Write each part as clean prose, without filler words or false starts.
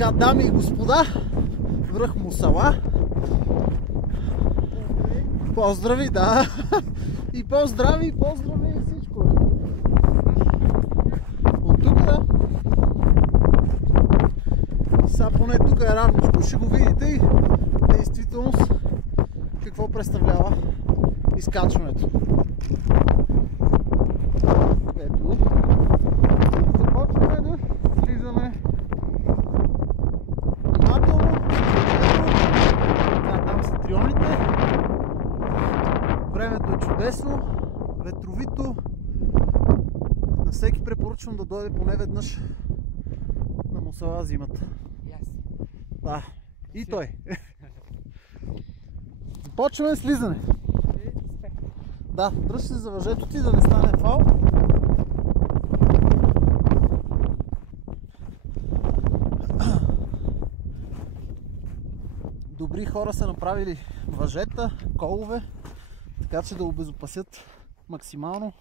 Така, дами и господа, връх Мусала. Поздрави, да. И поздрави, и всичко. От тук, да. Сега поне тук е равничко. Ще го видите и действителност какво представлява изкачването. Ето. Започваме да слизаме внимателно. Там са трионите. Времето е чудесно, ветровито. На всеки препоръчвам да дойде поне веднъж на Мусала зимата. Да, и той. Започваме слизане. Да, дръж се за въжето ти да не стане фал. Добри хора са направили въжета, колове, така че да обезопасят максимално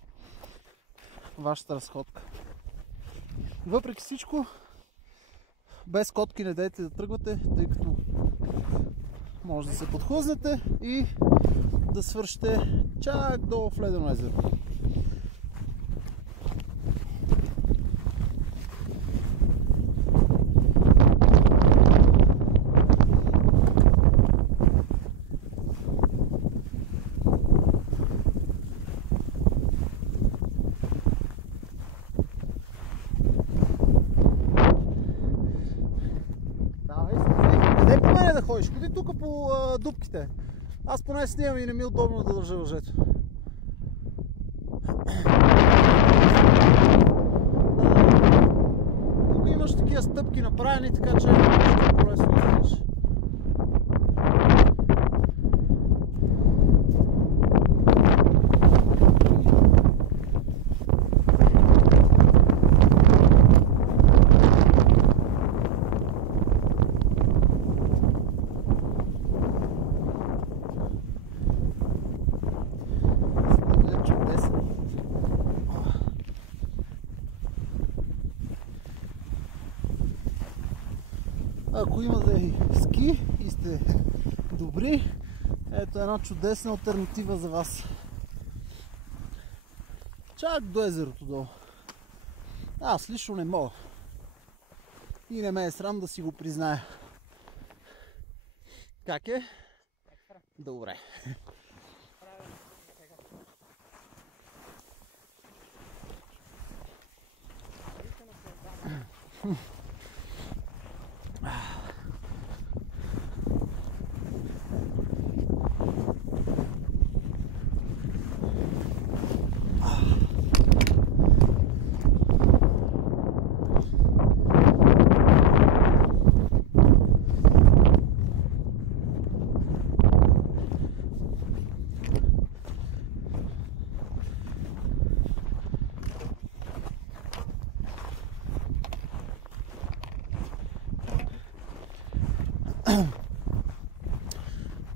вашата разходка. Въпреки всичко, без котки не дайте да тръгвате, тъй като може да се подхлъзнете и да свършите чак до Ледено езеро. Ходиш, ходи тук по дупките. Аз поне снимам и не ми е удобно да държа въжето. Тук имаш такива стъпки направени, така че ще по-лесно да ходиш. Ако имате и ски и сте добри, ето една чудесна алтернатива за вас. Чак до езерото долу. Аз лично не мога. И не ме е срам да си го призная. Как е? Добре.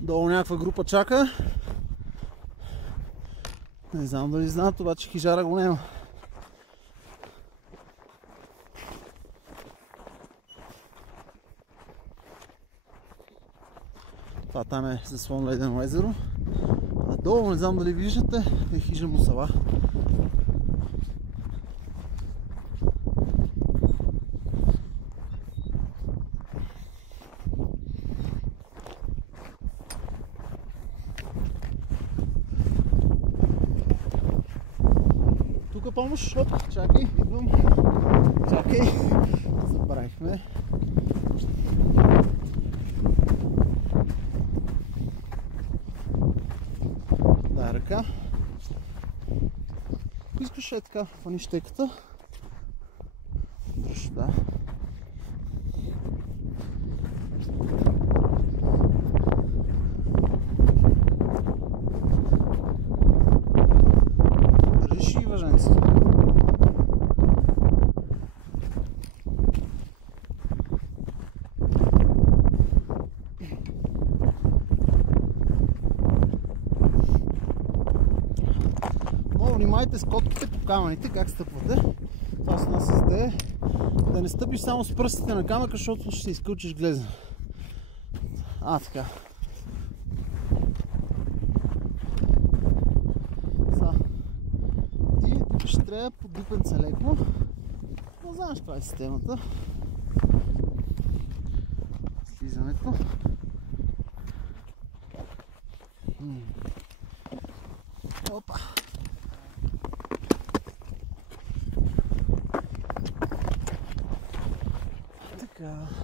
Долу някаква група чака. Не знам дали знаят, обаче хижара го няма. Това там е заслон Ледено езеро. А долу, не знам дали виждате, е хижа Мусала. Помощ, оп, чакай, идвам, чакай, забравихме. Дай ръка. Ако искаш е така, фани щеката. Дръж, да. Държиш и въженцето. Внимайте с котките по камъните, как стъпвате. Това се насъзде Да не стъпиш само с пръстите на камъка, защото ще изкълчиш глезен. Така. Ти ще трябва подупенца леко. Но знаеш това е системата. Слизането. Опа! Така.